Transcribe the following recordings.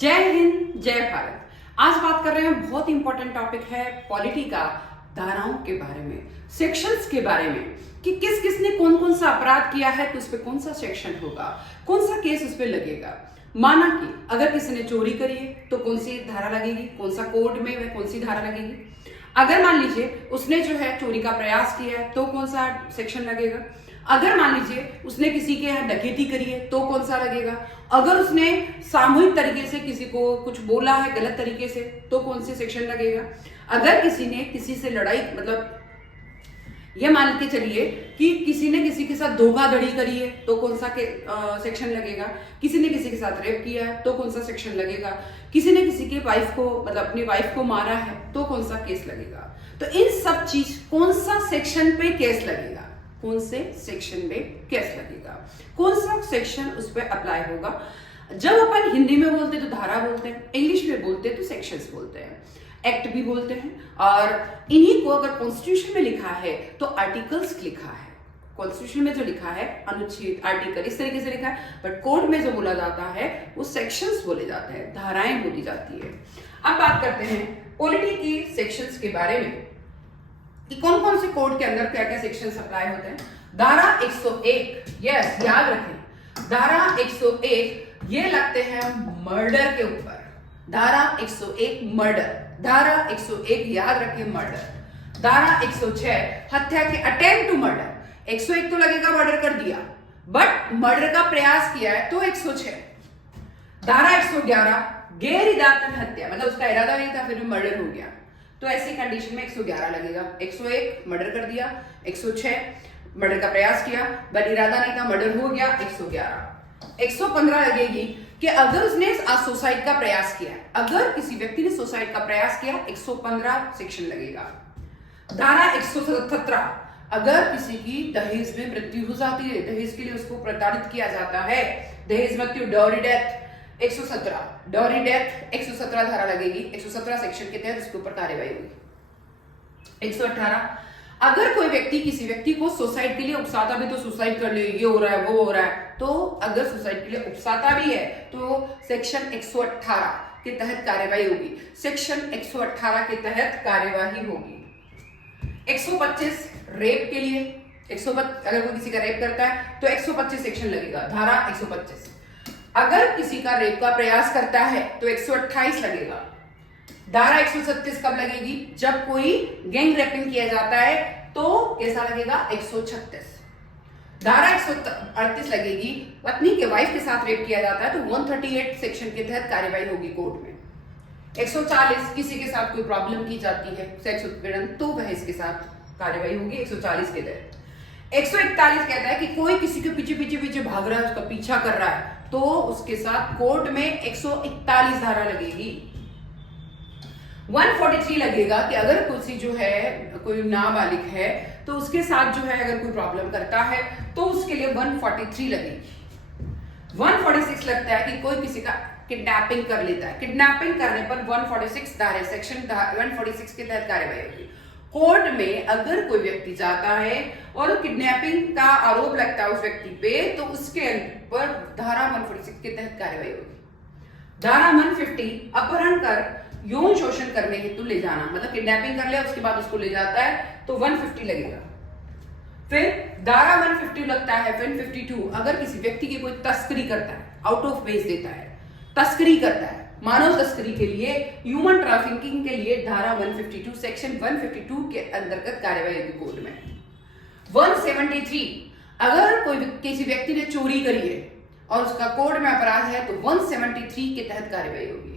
जय हिंद जय भारत। आज बात कर रहे हैं, बहुत इंपॉर्टेंट टॉपिक है पॉलिटी का, धाराओं के बारे में, सेक्शंस के बारे में कि किस किसने कौन कौन सा अपराध किया है तो उस पर कौन सा सेक्शन होगा, कौन सा केस उस पर लगेगा। माना कि अगर किसी ने चोरी करी है तो कौन सी धारा लगेगी, कौन सा कोड में वह कौन सी धारा लगेगी। अगर मान लीजिए उसने जो है चोरी का प्रयास किया है तो कौन सा सेक्शन लगेगा। अगर मान लीजिए उसने किसी के यहाँ डकैती करी है तो कौन सा लगेगा। अगर उसने सामूहिक तरीके से किसी को कुछ बोला है गलत तरीके से तो कौन से सेक्शन लगेगा। अगर किसी ने किसी से लड़ाई, मतलब ये मान के चलिए कि किसी ने किसी के साथ धोखाधड़ी करी है तो कौन सा सेक्शन लगेगा। किसी ने किसी के साथ रेप किया है तो कौन सा सेक्शन लगेगा। किसी ने किसी के वाइफ को, मतलब अपनी वाइफ को मारा है तो कौन सा केस लगेगा। तो इन सब चीज कौन सा सेक्शन पे केस लगेगा, कौन से सेक्शन में केस लगेगा, कौन सा सेक्शन उस पर अप्लाई होगा। जब अपन हिंदी में बोलते हैं तो धारा बोलते हैं, इंग्लिश में बोलते हैं तो सेक्शंस बोलते हैं, एक्ट भी बोलते हैं। और इन्हीं को अगर कॉन्स्टिट्यूशन में लिखा है तो आर्टिकल्स लिखा है। कॉन्स्टिट्यूशन में जो लिखा है अनुच्छेद, आर्टिकल इस तरीके से लिखा है, बट कोड में जो बोला जाता है वो सेक्शंस बोले जाते हैं, धाराएं बोली जाती है। अब बात करते हैं पॉलिटी की सेक्शंस के बारे में कि कौन कौन से कोड के अंदर क्या क्या सेक्शंस अप्लाई होते हैं। धारा 101, यस याद रखें, धारा 101 ये लगते हैं मर्डर के ऊपर। धारा 101 मर्डर, धारा 101 याद रखें मर्डर। धारा 106 हत्या के अटेम्प्ट टू मर्डर। 101 तो लगेगा मर्डर कर दिया, बट मर्डर का प्रयास किया है तो 106। धारा 111 गैर इरादतन हत्या, मतलब उसका इरादा नहीं था फिर भी मर्डर हो गया तो ऐसी कंडीशन में 111 लगेगा। 101 मर्डर कर दिया, 106 मर्डर का प्रयास किया बट इरादा नहीं था, मर्डर हो गया, 111। 115 लगेगी कि अगर उसने सुसाइड का प्रयास किया, अगर किसी व्यक्ति ने सुसाइड का प्रयास किया 115 सेक्शन लगेगा। धारा 117 अगर किसी की दहेज में मृत्यु हो जाती है, दहेज के लिए उसको प्रताड़ित किया जाता है, दहेज मृत्यु, डॉरी डेथ, 117 डॉरी डेथ 117 धारा लगेगी। 117 सेक्शन के तहत उसके ऊपर कार्यवाही होगी। 118 अगर कोई व्यक्ति किसी व्यक्ति को सुसाइड के लिए उकसाता भी तो सुसाइड कर ले, ये हो रहा है वो हो रहा है, तो अगर सुसाइड के लिए उकसाता भी है तो सेक्शन 118 के तहत कार्यवाही होगी। सेक्शन 118 के तहत कार्यवाही होगी। 125 रेप के लिए, 125 अगर कोई किसी का रेप करता है तो 125 सेक्शन लगेगा। धारा 125 अगर किसी का रेप का प्रयास करता है तो 128 लगेगा। धारा 137 कब लगेगी, जब कोई गैंग रेपिंग किया जाता है तो कैसा लगेगा, 136। धारा 138 लगेगी, पत्नी के वाइफ के साथ रेप किया जाता है तो 138 सेक्शन के तहत कार्यवाही होगी कोर्ट में। 140 किसी के साथ कोई प्रॉब्लम की जाती है, सेक्स उत्पीड़न, तो वह इसके साथ कार्यवाही होगी 140 के तहत। 141 कहता है कि कोई किसी के पीछे पीछे पीछे भाग रहा है, उसका पीछा कर रहा है तो उसके साथ कोर्ट में 141 धारा लगेगी। 143 लगेगा कि अगर किसी जो है कोई नाबालिग है तो उसके साथ जो है अगर कोई प्रॉब्लम करता है तो उसके लिए 143 लगेगी। 146 लगता है कि कोई किसी का किडनैपिंग कर लेता है, किडनैपिंग करने पर 146 धारा सेक्शन 146 के तहत कार्यवाही होगी। कोर्ट में अगर कोई व्यक्ति जाता है और किडनैपिंग का आरोप लगता है उस व्यक्ति पे तो उसके ऊपर धारा 146 के तहत कार्यवाही होगी। धारा 150 अपहरण कर यौन शोषण करने हेतु ले जाना, मतलब किडनैपिंग कर लिया उसके बाद उसको ले जाता है तो 150 लगेगा। फिर धारा 150 लगता है 152 अगर किसी व्यक्ति की कोई तस्करी करता है, आउट ऑफ बेस देता है, तस्करी करता है, मानव तस्करी के लिए, ह्यूमन ट्रैफिकिंग के लिए, धारा 152 सेक्शन 152 के अंतर्गत कार्यवाही होगी कोर्ट में। 173 अगर कोई किसी व्यक्ति ने चोरी करी है और उसका कोर्ट में अपराध है तो 173 के तहत कार्यवाही होगी।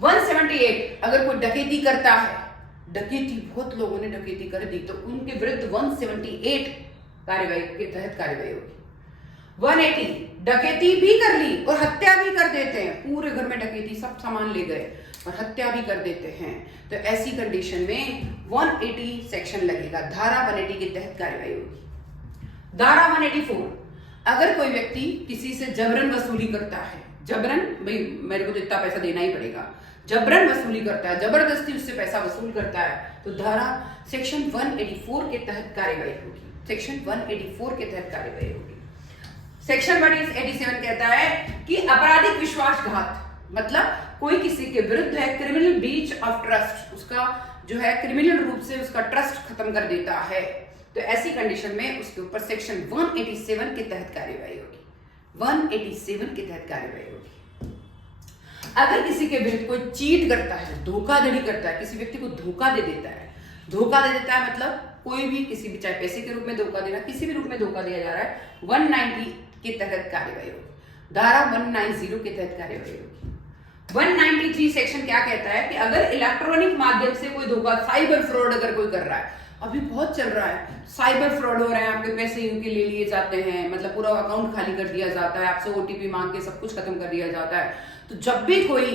178 अगर कोई डकैती करता है, डकैती बहुत लोगों ने डकैती कर दी तो उनके विरुद्ध 178 कार्यवाही के तहत कार्यवाही होगी। 180 डकैती भी कर ली और हत्या भी कर देते हैं, पूरे घर में डकैती, सब सामान ले गए और हत्या भी कर देते हैं, तो ऐसी कंडीशन में 180 सेक्शन लगेगा। धारा 180 के तहत कार्यवाही होगी। धारा 184 अगर कोई व्यक्ति किसी से जबरन वसूली करता है, जबरन, भाई मेरे को तो इतना पैसा देना ही पड़ेगा, जबरन वसूली करता है, जबरदस्ती उससे पैसा वसूल करता है तो धारा सेक्शन 184 के तहत कार्यवाही होगी। सेक्शन 184 के तहत कार्यवाही होगी। सेक्शन 187 कहता है कि आपराधिक विश्वासघात, मतलब कोई किसी के विरुद्ध है क्रिमिनल ब्रीच ऑफ ट्रस्ट, उसका जो है क्रिमिनल रूप से उसका ट्रस्ट खत्म कर देता है, तो ऐसी कंडीशन में उसके ऊपर सेक्शन 187 के तहत कार्यवाही होगी। 187 के तहत कार्यवाही होगी। अगर किसी के विरुद्ध कोई चीट करता है, धोखाधड़ी करता है, किसी व्यक्ति को धोखा दे देता है, धोखा दे देता है मतलब कोई भी किसी भी, चाहे पैसे के रूप में धोखा देना, किसी भी रूप में धोखा दिया जा रहा है, 190 के तहत कार्यवाही होगी। धारा 190 के तहत कार्यवाही होगी। 193 सेक्शन क्या कहता है कि अगर इलेक्ट्रॉनिक माध्यम से कोई धोखा, साइबर फ्रॉड अगर कोई कर रहा है, अभी बहुत चल रहा है, साइबर फ्रॉड हो रहा है, आपके पैसे इनके ले लिए जाते हैं, मतलब पूरा अकाउंट खाली कर दिया जाता है, आपसे ओटीपी मांग के सब कुछ खत्म कर दिया जाता है। तो जब भी कोई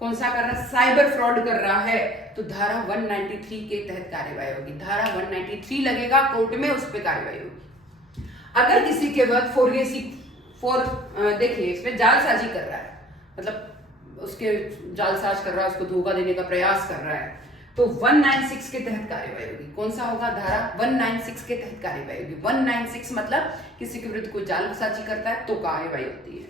कौन सा कर रहा है, साइबर फ्रॉड कर रहा है, तो धारा 193 के तहत कार्यवाही होगी। धारा 193 लगेगा कोर्ट में, उस पर कार्यवाही होगी। अगर किसी के वक्त देखिए इसमें जालसाजी कर रहा है, मतलब उसके जालसाज कर रहा है, उसको धोखा देने का प्रयास कर रहा है, तो 196 के तहत कार्यवाही होगी। कौन सा होगा? धारा 196 के तहत कार्यवाही होगी। 196 मतलब किसी के विरुद्ध कोई जालसाजी करता है तो कार्यवाही होती है।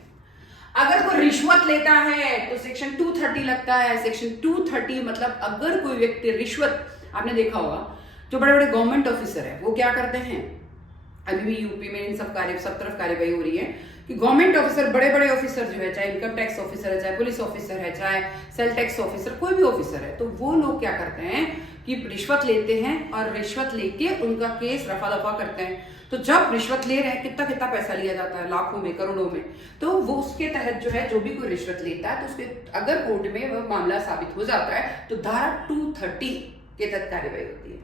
अगर कोई रिश्वत लेता है तो सेक्शन 230 लगता है। सेक्शन 230 मतलब अगर कोई व्यक्ति रिश्वत, आपने देखा होगा जो बड़े बड़े गवर्नमेंट ऑफिसर है वो क्या करते हैं, अभी भी यूपी में इन सब तरफ कार्यवाही हो रही है कि गवर्नमेंट ऑफिसर, बड़े बड़े ऑफिसर जो है, चाहे इनकम टैक्स ऑफिसर है, चाहे पुलिस ऑफिसर है, चाहे सेल टैक्स ऑफिसर, कोई भी ऑफिसर है, तो वो लोग क्या करते हैं कि रिश्वत लेते हैं और रिश्वत लेके उनका केस रफा दफा करते हैं। तो जब रिश्वत ले रहे हैं, कितना कितना पैसा लिया जाता है, लाखों में, करोड़ों में, तो वो उसके तहत जो है, जो भी कोई रिश्वत लेता है तो उसके अगर कोर्ट में वह मामला साबित हो जाता है तो धारा 230 के तहत कार्यवाही होती है।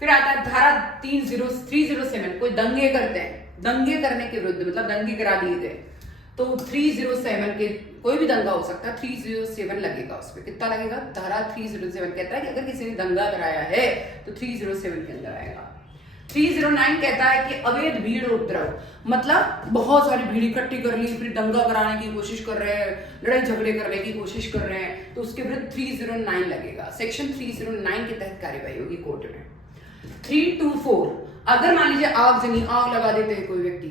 फिर आता है धारा 307, कोई दंगे करते हैं, दंगे करने के विरुद्ध, मतलब दंगे करा दिए गए, तो 307 के, कोई भी दंगा हो सकता है, 307 लगेगा उसमें। कितना लगेगा? धारा 307 कहता है कि अगर किसी ने दंगा कराया है तो 307 के अंदर आएगा। 309 कहता है कि अवैध भीड़ उपद्रव, मतलब बहुत सारी भीड़ इकट्ठी कर ली, फिर दंगा कराने की कोशिश कर रहे हैं, लड़ाई झगड़े करने की कोशिश कर रहे हैं, तो उसके विरुद्ध 309 लगेगा। सेक्शन 309 के तहत कार्यवाही होगी कोर्ट में। 324, अगर मान लीजिए आग जमी, आग लगा देते हैं कोई व्यक्ति,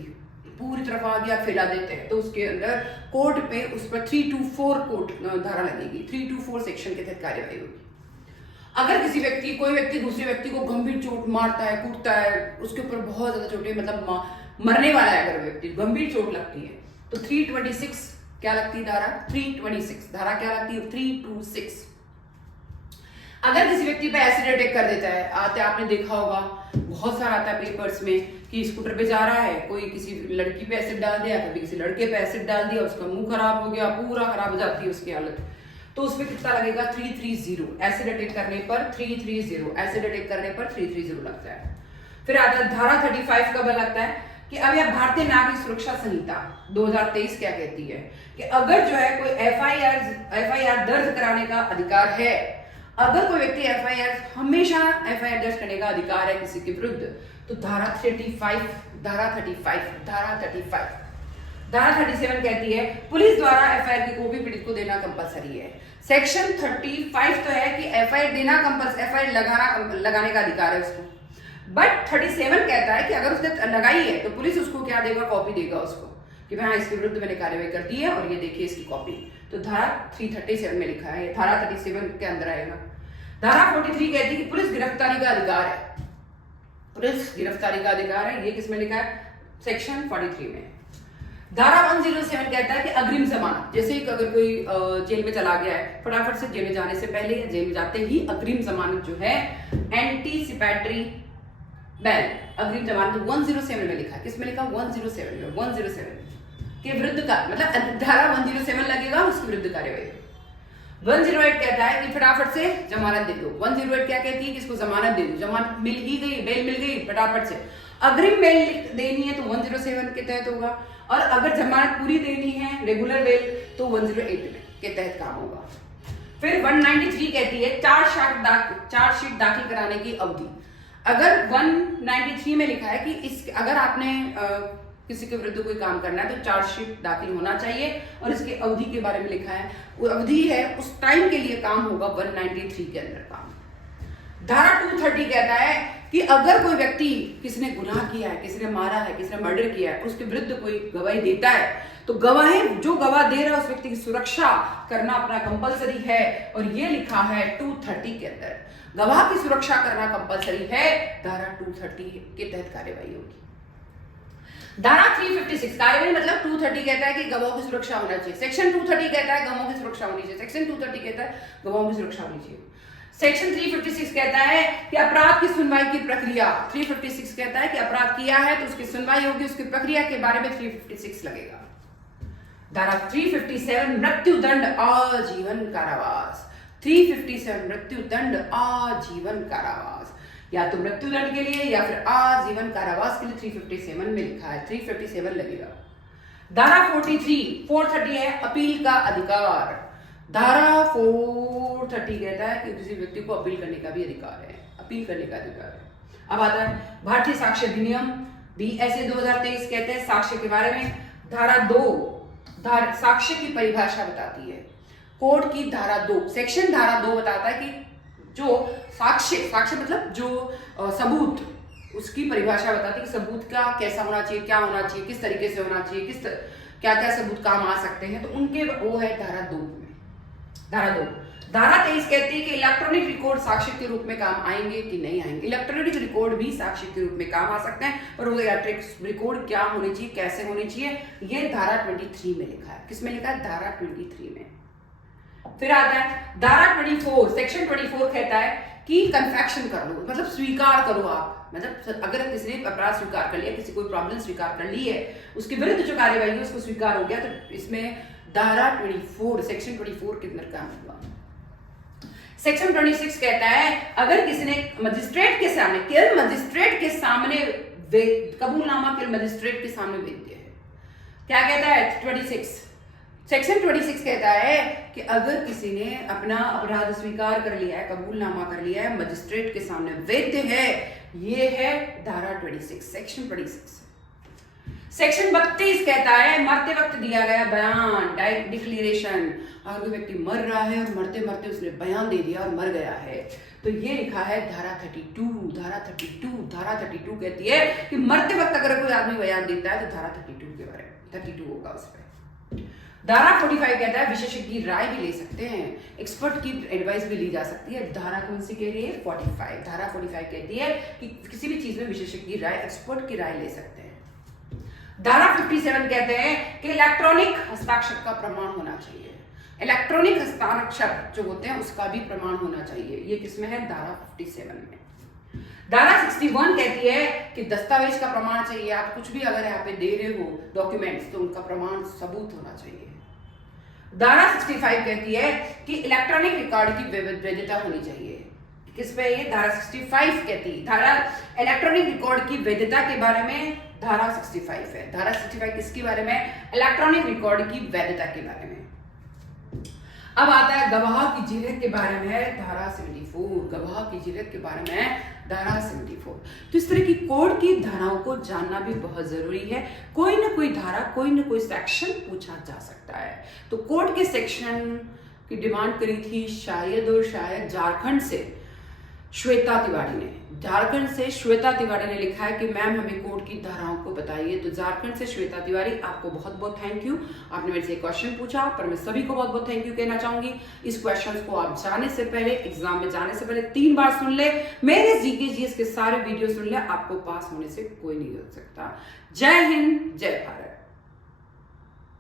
पूरी तरफ आग या फैला देते हैं, तो उसके अंदर कोर्ट पे उस पर 324 कोर्ट धारा लगेगी। 324 सेक्शन के तहत कार्यवाही होगी। अगर किसी व्यक्ति, कोई व्यक्ति दूसरे व्यक्ति को गंभीर चोट मारता है, कूटता है, उसके ऊपर बहुत ज्यादा चोटें, मतलब मरने वाला है, अगर व्यक्ति गंभीर चोट लगती है तो 326 क्या लगती है? धारा 326। धारा क्या लगती है? 326। अगर किसी व्यक्ति पे एसिड अटैक कर देता है, आपने देखा होगा, बहुत सारा आता है पेपर्स में कि स्कूटर पे जा रहा है, कोई किसी लड़की पे एसिड डाल दिया, कभी किसी लड़के पे एसिड डाल दिया, उसका मुंह खराब हो गया, पूरा खराब हो जाती है उसकी हालत, तो उसमें कितना लगेगा? 330। एसिड अटैक करने पर 330, एसिड अटैक करने पर 330 लगता है। फिर आता है धारा 35 कब लगता है कि अब यह भारतीय नागरिक सुरक्षा संहिता 2023 क्या कहती है कि अगर जो है कोई एफआईआर दर्ज कराने का अधिकार है, अगर कोई व्यक्ति हमेशा एफआईआर दर्ज करने का अधिकार है किसी के विरुद्ध, तो धारा 35, धारा 37 कहती है पुलिस द्वारा एफआईआर की कॉपी पीड़ित को देना कंपलसरी है। सेक्शन 35 तो है कि एफआईआर देना एफआईआर लगाने का अधिकार है उसको, बट 37 कहता है कि अगर उसने लगाई है तो पुलिस उसको क्या देगा? कॉपी देगा उसको कि हाँ इसके विरुद्ध मैंने कार्रवाई कर दी है और ये देखिए इसकी कॉपी। तो धारा 337 में लिखा है, धारा 37 के अंदर आएगा। धारा 43 कहती है कि पुलिस गिरफ्तारी का अधिकार है, पुलिस गिरफ्तारी का अधिकार है, ये किसमें लिखा है? सेक्शन 43 में। धारा 107 कहता है कि अग्रिम जमानत, जैसे कि अगर कोई जेल में चला गया है, फटाफट से जेल में जाने से पहले या जेल में जाते ही अग्रिम जमानत जो है, एंटीसिपेटरी बेल, अग्रिम जमानत 107 में लिखा है। किसमें लिखा? 107 में। 107 के विरुद्ध का मतलब धारा 107 लगेगा, उसके विरुद्ध कार्यवाही। 108 कहता है कि फटाफट से जमानत दे दो। 108 क्या कहती है कि इसको जमानत दे दो, जमानत मिल ही गई, बेल मिल गई, फटाफट से। अग्रिम बेल देनी है तो 107 के तहत होगा, और अगर जमानत पूरी देनी है, रेगुलर बेल, तो 108 के तहत काम होगा। फिर 193 कहती है चार्जशीट दाखिल कराने की अवधि। अगर 193 में लिखा है कि इस अगर आपने किसी के विरुद्ध कोई काम करना है तो चार्जशीट दाखिल होना चाहिए, और इसकी अवधि के बारे में लिखा है, वो अवधि है उस टाइम के लिए काम होगा 193 के अंदर काम। धारा 230 कहता है कि अगर कोई व्यक्ति किसी ने गुनाह किया है, किसी ने मारा है, किसी ने मर्डर किया है, उसके विरुद्ध कोई गवाही देता है तो जो गवाह दे रहा है उस व्यक्ति की सुरक्षा करना अपना कंपलसरी है। और ये लिखा है 230 के अंदर, गवाह की सुरक्षा करना कंपलसरी है, धारा 230 के तहत कार्यवाही होगी। धारा 356 कार्यवाही मतलब 230 कहता है कि गवाहों की सुरक्षा होना चाहिए, सेक्शन 230 कहता है गवाहों की सुरक्षा होनी चाहिए, सेक्शन 230 कहता है गवाहों की सुरक्षा होनी चाहिए। सेक्शन 356 कहता है कि अपराध की सुनवाई की प्रक्रिया, 356 कहता है कि अपराध किया है तो उसकी सुनवाई होगी, उसकी प्रक्रिया के बारे में 356 लगेगा। धारा 357 मृत्युदंड आजीवन कारावास, 357 मृत्युदंड आजीवन कारावास, या तो मृत्युदंड के लिए या फिर आजीवन कारावास के लिए 357 में लिखा है, 357 लगेगा। धारा 430 है अपील का अधिकार, धारा 430 कहता है कि किसी व्यक्ति को अपील करने का भी अधिकार है, अपील करने का अधिकार है। अब आता है भारतीय साक्ष्य अधिनियम BSA 2023 कहते हैं साक्ष्य के बारे में। धारा 2 साक्ष्य की परिभाषा बताती है, कोड की धारा 2 सेक्शन धारा 2 बताता है कि जो साक्ष्य मतलब जो सबूत, उसकी परिभाषा बताती है कि सबूत का कैसा होना चाहिए, क्या होना चाहिए, किस तरीके से होना चाहिए, क्या क्या सबूत काम आ सकते हैं, तो उनके वो है धारा 2 में। धारा 2 धारा 23 कहती है कि इलेक्ट्रॉनिक रिकॉर्ड साक्ष्य के रूप में काम आएंगे कि नहीं आएंगे। इलेक्ट्रॉनिक रिकॉर्ड भी साक्ष्य के रूप में काम आ सकते हैं, पर वो इलेक्ट्रॉनिक रिकॉर्ड क्या होनी चाहिए, कैसे होनी चाहिए, ये धारा 23 में लिखा है। किसमें लिखा है? धारा 23 में। फिर आता है धारा 24 सेक्शन 24 कहता है कि कन्फेक्शन कर लो, मतलब स्वीकार करो आप, मतलब अगर किसी ने अपराध स्वीकार कर लिया, किसी कोई प्रॉब्लम स्वीकार कर ली है, उसके विरुद्ध जो कार्यवाही है उसको स्वीकार हो गया, तो इसमें धारा 24 सेक्शन 24 के अंदर काम हुआ। सेक्शन 26 कहता है अगर किसी ने मजिस्ट्रेट के सामने कबूलनामा मजिस्ट्रेट के सामने भेज दिया है। क्या कहता है 26 सेक्शन 26 कहता है कि अगर किसी ने अपना अपराध स्वीकार कर लिया है, कबूलनामा कर लिया है, मजिस्ट्रेट के सामने वैध है, ये है धारा 26 सेक्शन 26। सेक्शन 32 कहता है मरते वक्त दिया गया बयान, डिक्लेरेशन, अगर कोई व्यक्ति मर रहा है और मरते मरते उसने बयान दे दिया और मर गया है, तो ये लिखा है धारा 32। धारा 32 कहती है कि मरते वक्त अगर कोई आदमी बयान देता है तो धारा 32 के बारे में 32 होगा उस पर। धारा 45 कहता है विशेषज्ञ की राय भी ले सकते हैं, एक्सपर्ट की एडवाइस भी ली जा सकती है। धारा कौन सी कह रही है? 45। धारा 45 कहती है कि किसी भी चीज में विशेषज्ञ की राय, एक्सपर्ट की राय ले सकते हैं। धारा 57 कहते हैं कि इलेक्ट्रॉनिक हस्ताक्षर का प्रमाण होना चाहिए, इलेक्ट्रॉनिक हस्ताक्षर जो होते हैं उसका भी प्रमाण होना चाहिए। ये किसमें है? धारा 57 में। धारा 61 कहती है कि दस्तावेज का प्रमाण चाहिए, आप कुछ भी अगर यहाँ पे दे रहे हो डॉक्यूमेंट्स तो उनका प्रमाण सबूत होना चाहिए। धारा 65 कहती है कि इलेक्ट्रॉनिक रिकॉर्ड की वैधता होनी चाहिए। किस पे ये धारा 65 कहती है? धारा इलेक्ट्रॉनिक रिकॉर्ड की वैधता के बारे में धारा 65 है। धारा 65 किसके बारे में? इलेक्ट्रॉनिक रिकॉर्ड की वैधता के बारे में। अब आता है गवाह की जिरहत के बारे में धारा 74। गवाह की जिरहत के बारे में धारा 74। तो इस तरह की कोड की धाराओं को जानना भी बहुत जरूरी है। कोई ना कोई धारा, कोई ना कोई सेक्शन पूछा जा सकता है। तो कोड के सेक्शन की डिमांड करी थी शायद झारखंड से श्वेता तिवारी ने। झारखंड से श्वेता तिवारी ने लिखा है कि मैम हमें कोड की धाराओं को बताइए। तो झारखंड से श्वेता तिवारी, आपको बहुत बहुत थैंक यू। आपने मेरे से क्वेश्चन पूछा, पर मैं सभी को बहुत बहुत थैंक यू कहना चाहूंगी। इस क्वेश्चन को आप जाने से पहले, एग्जाम में जाने से पहले 3 बार सुन ले, मेरे जीके जीएस के सारे वीडियो सुन ले, आपको पास होने से कोई नहीं रोक सकता। जय हिंद, जय भारत।